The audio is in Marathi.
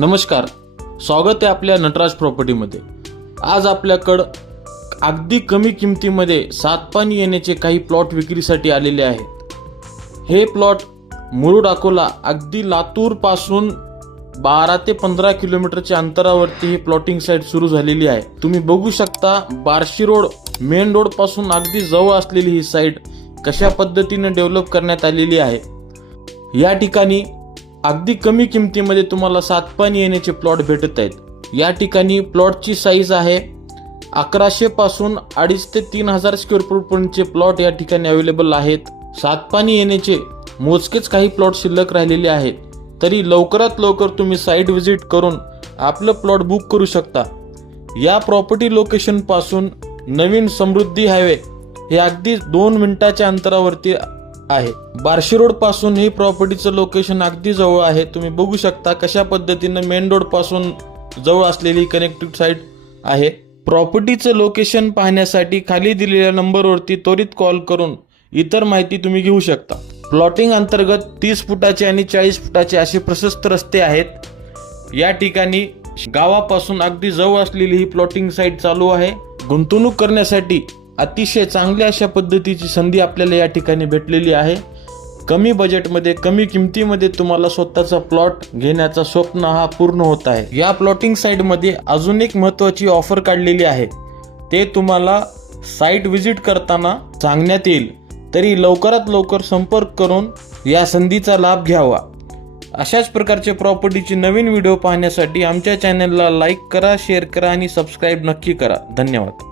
नमस्कार, स्वागत आहे आपल्या नटराज प्रॉपर्टीमध्ये। आज आपल्याकडं अगदी कमी किमतीमध्ये सातपानी येण्याचे काही प्लॉट विक्रीसाठी आलेले आहेत। हे प्लॉट मुरुड अकोला अगदी लातूर पासून 12 ते 15 किलोमीटरच्या अंतरावरती ही प्लॉटिंग साइट सुरू झालेली आहे। तुम्ही बघू शकता बार्शी रोड मेन रोड पासून अगदी जवळ असलेली ही साइट कशा पद्धतीने डेव्हलप करण्यात आलेली आहे। या ठिकाणी अगदी कमी किमतीमध्ये तुम्हाला सातपानी येण्याचे प्लॉट भेटत आहेत। या ठिकाणी प्लॉटची साईज आहे 1100 पासून 2.5 ते 3000 स्क्वेअर फूट पर्यंतचे प्लॉट या ठिकाणी अवेलेबल आहेत। सातपानी येण्याचे मोजकेच काही प्लॉट शिल्लक राहिलेले आहेत, तरी लवकरात लवकर तुम्ही साइट व्हिजिट करून आपलं प्लॉट बुक करू शकता। या प्रॉपर्टी लोकेशन पासून नवीन समृद्धी हायवे हे अगदी 2 मिनिटाच्या अंतरावरती आहे। बार्शी रोड पासून ही प्रॉपर्टीचं लोकेशन अगदी जवळ आहे। तुम्ही बघू शकता कशा पद्धतीने मेन रोड पासून जवळ असलेली कनेक्टिव्ह साइट आहे। प्रॉपर्टीचं लोकेशन पाहण्यासाठी खाली दिलेल्या नंबरवरती त्वरित कॉल करून इतर माहिती तुम्ही घेऊ शकता। प्लॉटिंग अंतर्गत 30 फुटाचे आणि 40 फुटाचे असे प्रशस्त रस्ते आहेत। या ठिकाणी गावापासून अगदी जवळ असलेली ही प्लॉटिंग साइट चालू आहे। गुंतवणूक करण्यासाठी अतिशय चांगल्या अशा पद्धतीची संधी आपल्याला या ठिकाणी भेटलेली आहे। कमी बजेटमध्ये कमी किमतीमध्ये तुम्हाला स्वतःचा प्लॉट घेण्याचा स्वप्न हा पूर्ण होत आहे। या प्लॉटिंग साइटमध्ये अजून एक महत्त्वाची ऑफर काढलेली आहे, ते तुम्हाला साइट व्हिजिट करताना सांगण्यात येईल, तरी लवकरात लवकर संपर्क करून या संधीचा लाभ घ्यावा। अशाच प्रकारचे प्रॉपर्टीचे नवीन व्हिडिओ पाहण्यासाठी आमच्या चॅनलला लाईक करा, शेअर करा आणि सबस्क्राईब नक्की करा। धन्यवाद।